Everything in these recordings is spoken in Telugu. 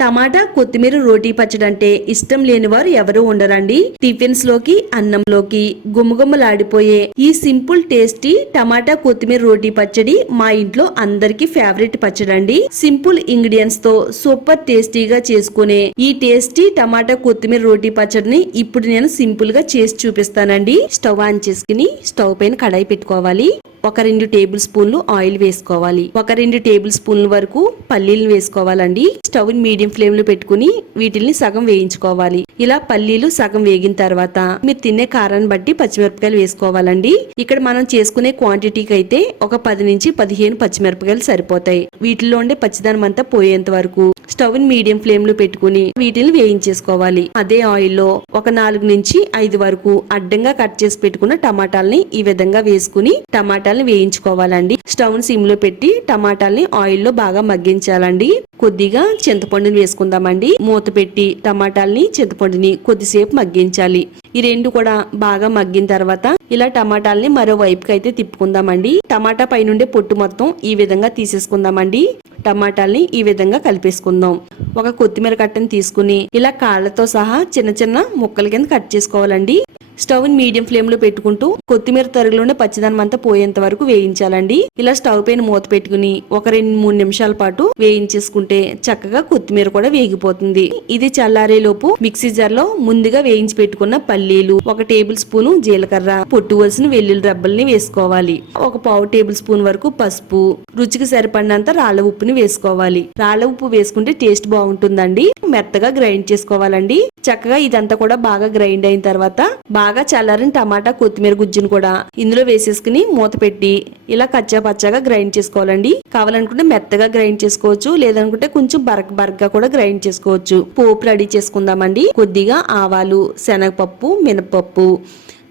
టమాటా కొత్తిమీర రోటీ పచ్చడి అంటే ఇష్టం లేని వారు ఎవరు ఉండరండి. టిఫిన్స్ లోకి, అన్నంలోకి గుమగుమలాడిపోయే ఈ సింపుల్ టేస్టీ టమాటా కొత్తిమీర రోటీ పచ్చడి మా ఇంట్లో అందరికి ఫేవరెట్ పచ్చడి అండి. సింపుల్ ఇంగ్రీడియంట్స్ తో సూపర్ టేస్టీగా చేసుకునే ఈ టేస్టీ టమాటా కొత్తిమీర రోటీ పచ్చడిని ఇప్పుడు నేను సింపుల్ గా చేసి చూపిస్తానండి. స్టవ్ ఆన్ చేసుకుని స్టవ్ పైన కడాయి పెట్టుకోవాలి. ఒక 2 టేబుల్ స్పూన్లు ఆయిల్ వేసుకోవాలి. ఒక 2 టేబుల్ స్పూన్ల వరకు పల్లీలు వేసుకోవాలండి. స్టవ్ మీడియం ఫ్లేమ్ లో పెట్టుకుని వీటిని సగం వేయించుకోవాలి. ఇలా పల్లీలు సగం వేగిన తర్వాత మీరు తినే కారాన్ని బట్టి పచ్చిమిరపకాయలు వేసుకోవాలండి. ఇక్కడ మనం చేసుకునే క్వాంటిటీకి అయితే ఒక 10 నుంచి 15 పచ్చిమిరపకాయలు సరిపోతాయి. వీటిలో ఉండే పచ్చిదనం అంతా పోయేంత వరకు స్టవ్ మీడియం ఫ్లేమ్ లో పెట్టుకుని వీటిని వేయించేసుకోవాలి. అదే ఆయిల్ లో ఒక 4 నుంచి 5 వరకు అడ్డంగా కట్ చేసి పెట్టుకున్న టమాటాలని ఈ విధంగా వేసుకుని టమాటాలని వేయించుకోవాలండి. స్టవ్ సిమ్ లో పెట్టి టమాటాలని ఆయిల్ లో బాగా మగ్గించాలండి. కొద్దిగా చింతపండుని వేసుకుందామండి. మూత పెట్టి టమాటాలని చింతపండుని కొద్దిసేపు మగ్గించాలి. ఈ రెండు కూడా బాగా మగ్గిన తర్వాత ఇలా టమాటాలని మరో వైపుకి అయితే తిప్పుకుందామండి. టమాటా పైనుండే పొట్టు మొత్తం ఈ విధంగా తీసేసుకుందామండి. టమాటాలని ఈ విధంగా కలిపేసుకుందాం. ఒక కొత్తిమీర కట్టని తీసుకుని ఇలా కాళ్ళతో సహా చిన్న చిన్న ముక్కల కింద కట్ చేసుకోవాలండి. స్టవ్ మీడియం ఫ్లేమ్ లో పెట్టుకుంటూ కొత్తిమీర తరుగులోనే పచ్చిదనం అంతా పోయేంత వరకు వేయించాలండి. ఇలా స్టవ్ పైన మూత పెట్టుకుని ఒక 2-3 నిమిషాల పాటు వేయించేసుకుంటే చక్కగా కొత్తిమీర కూడా వేగిపోతుంది. ఇది చల్లారే లోపు మిక్సీ జార్ లో ముందుగా వేయించి పెట్టుకున్న పల్లీలు, 1 టేబుల్ స్పూన్ జీలకర్ర, పొట్టు వలసిన వెల్లుల్లి రబ్బల్ని వేసుకోవాలి. ఒక 1/2 టేబుల్ స్పూన్ వరకు పసుపు, రుచికి సరిపడినంత రాళ్ళ ఉప్పుని వేసుకోవాలి. రాళ్ళ ఉప్పు వేసుకుంటే టేస్ట్ బాగుంటుందండి. మెత్తగా గ్రైండ్ చేసుకోవాలండి. చక్కగా ఇదంతా కూడా బాగా గ్రైండ్ అయిన తర్వాత బాగా చల్లారిన టమాటా కొత్తిమీర గుజ్జును కూడా ఇందులో వేసేసుకుని మూత పెట్టి ఇలా కచ్చా పచ్చాగా గ్రైండ్ చేసుకోవాలండి. కావాలనుకుంటే మెత్తగా గ్రైండ్ చేసుకోవచ్చు, లేదనుకుంటే కొంచెం బరకగా కూడా గ్రైండ్ చేసుకోవచ్చు. పోపు రెడీ చేసుకుందామండి. కొద్దిగా ఆవాలు, శనగపప్పు, మినపప్పు,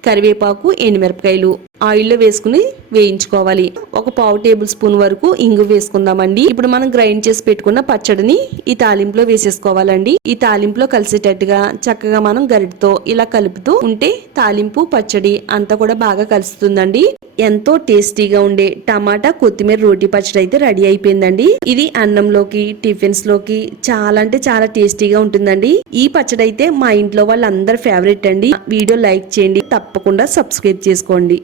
కరివేపాకు, ఎండుమిరపకాయలు ఆయిల్లో వేసుకుని వేయించుకోవాలి. ఒక 1/2 టేబుల్ స్పూన్ వరకు ఇంగు వేసుకుందామండి. ఇప్పుడు మనం గ్రైండ్ చేసి పెట్టుకున్న పచ్చడిని ఈ తాలింపులో వేసేసుకోవాలండి. ఈ తాలింపులో కలిసేటట్టుగా చక్కగా మనం గరిటతో ఇలా కలుపుతూ ఉంటే తాలింపు పచ్చడి అంతా కూడా బాగా కలుస్తుందండి. ఎంతో టేస్టీగా ఉండే టమాటా కొత్తిమీర రోటీ పచ్చడి అయితే రెడీ అయిపోయిందండి. ఇది అన్నంలోకి, టిఫిన్స్ లోకి చాలా అంటే చాలా టేస్టీగా ఉంటుందండి. ఈ పచ్చడి అయితే మా ఇంట్లో వాళ్ళందరి ఫేవరెట్ అండి. వీడియో లైక్ చేయండి, తప్పకుండా సబ్స్క్రైబ్ చేసుకోండి.